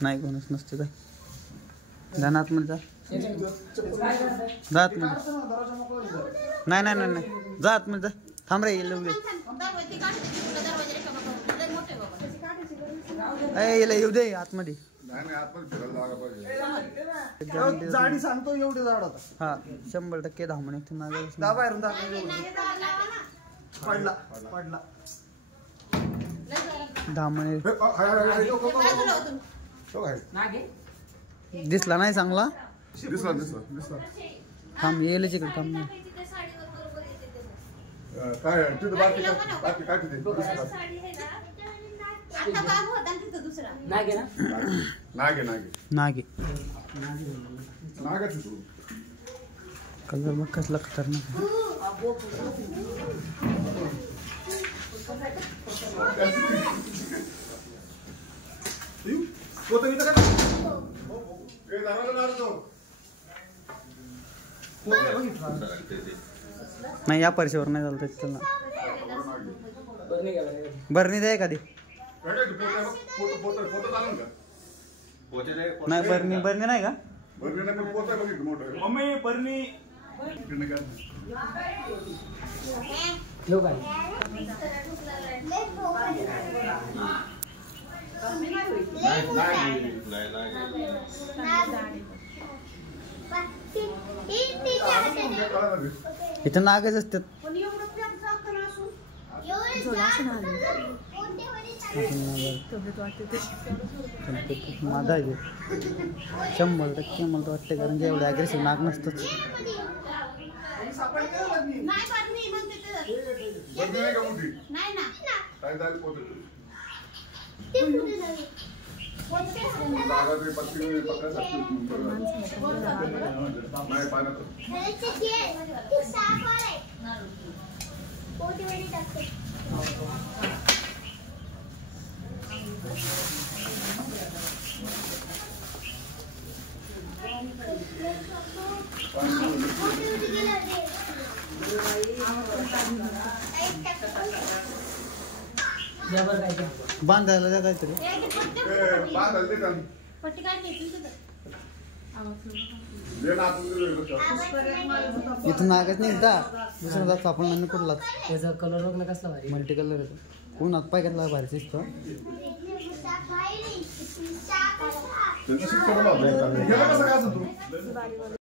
नाही कोणच नसते काय जाणार मध्ये जात मध्ये नाही नाही नाही नाही जात मध्ये थांब रे येऊ दे आतमध्ये जाडी सांगतो एवढे जाड होता हा 100% धामणे बाहेरून पडला पडला धामणे दिसला नाही चांगला दिसला दिसला दिसला थांब येईल इकडे थांब काय तिथं बाकी काय तिथे नागे नागे नागे नागे नागाची तू कलर बघ कसला खतरनाक नाही या परिषेवर नाही झालं त्याला बरणी द्या एखादी नाही बरणी बरणी नाही का मम्मी परनी ठेव काय इथं नागच असतात माझा 100% मला तर वाटतं कारण की एवढं ॲग्रेसिव्ह नाग नसतंच बांधायला जा काहीतरी इथून नागच निघता दुसरा जात आपण नाही कुठला त्याचा कलर वगैरे कसला भारी मल्टी कलर येतो कोण हात पाय घेतला भारी दिसतो